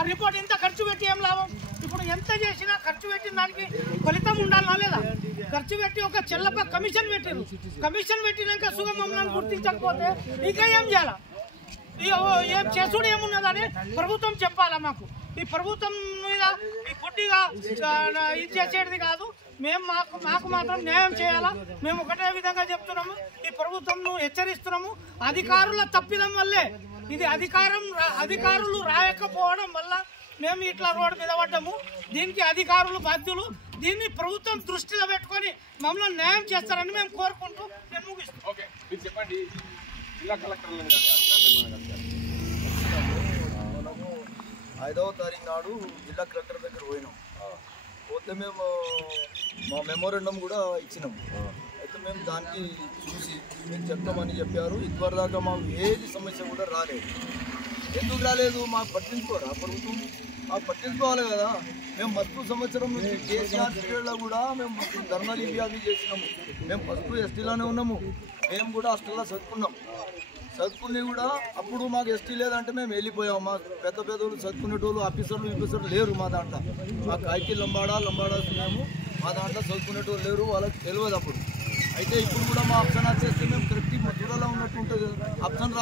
ఆ రిపోర్ట్ ఎంత ఖర్చు పెట్టి ఏం లాభం? ఇప్పుడు ఎంత చేసినా ఖర్చు పెట్టిన దానికి ఫలితం ఉండాలా లేదా? ఖర్చు పెట్టి ఒక చెల్లప కమిషన్ పెట్టారు. కమిషన్ పెట్టినాక సుగమమ్మలను గుర్తించకపోతే ఇంకా ఏం చేయాలా? ఏం చేసుడు ఏమున్నదని ప్రభుత్వం చెప్పాలా మాకు? ఈ ప్రభుత్వం మీద ఈ గుడ్డిగా ఇది చేసేది కాదు. మాకు మాత్రం న్యాయం చేయాలా? మేము ఒకటే విధంగా చెప్తున్నాము, ఈ ప్రభుత్వంను హెచ్చరిస్తున్నాము. అధికారుల తప్పిదం వల్లే ఇది అధికారులు రాయకపోవడం వల్ల మేము ఇట్లా రోడ్డు మీద పడ్డాము. దీనికి అధికారులు బాధ్యులు. దీన్ని ప్రభుత్వం దృష్టిలో పెట్టుకొని మమ్మల్ని న్యాయం చేస్తారని మేము కోరుకుంటూ నేను ముగిస్తాం. మనము 5వ తారీఖు నాడు జిల్లా కలెక్టర్ దగ్గర పోయినాం. పోతే మేము మా మెమోరండం కూడా ఇచ్చినాం. అయితే మేము దానికి చూసి మేము చెప్తామని చెప్పారు. ఇదివరదాకా మాకు ఏది సమస్య కూడా రాలేదు. ఎందుకు రాలేదు? మాకు పట్టించుకోరా ప్రభుత్వం? మాకు పట్టించుకోవాలి కదా. మేము మస్తు సంవత్సరం నుంచి కేసీఆర్ పీరియడ్లో కూడా మేము మస్తు ధర్నాలు ఇవి చేసినాము. మేము ఫస్ట్ ఎస్టీలోనే ఉన్నాము. మేము కూడా హాస్టల్లో చదువుకుని కూడా అప్పుడు మాకు ఎస్టీ లేదంటే మేము వెళ్ళిపోయాము. మా పెద్దోళ్ళు చదువుకునేటోళ్ళు ఆఫీసర్లు లేరు మా దాంట్లో. మాకు ఐటీ లంబాడా మేము మా దాంట్లో చదువుకునేటోళ్ళు లేరు, వాళ్ళకి తెలియదు అప్పుడు. అయితే ఇప్పుడు కూడా మా ఆప్షన్ వచ్చేస్తే మేము కరెక్ట్ మధ్యలో ఉన్నట్టు ఉంటుంది. ఆప్షన్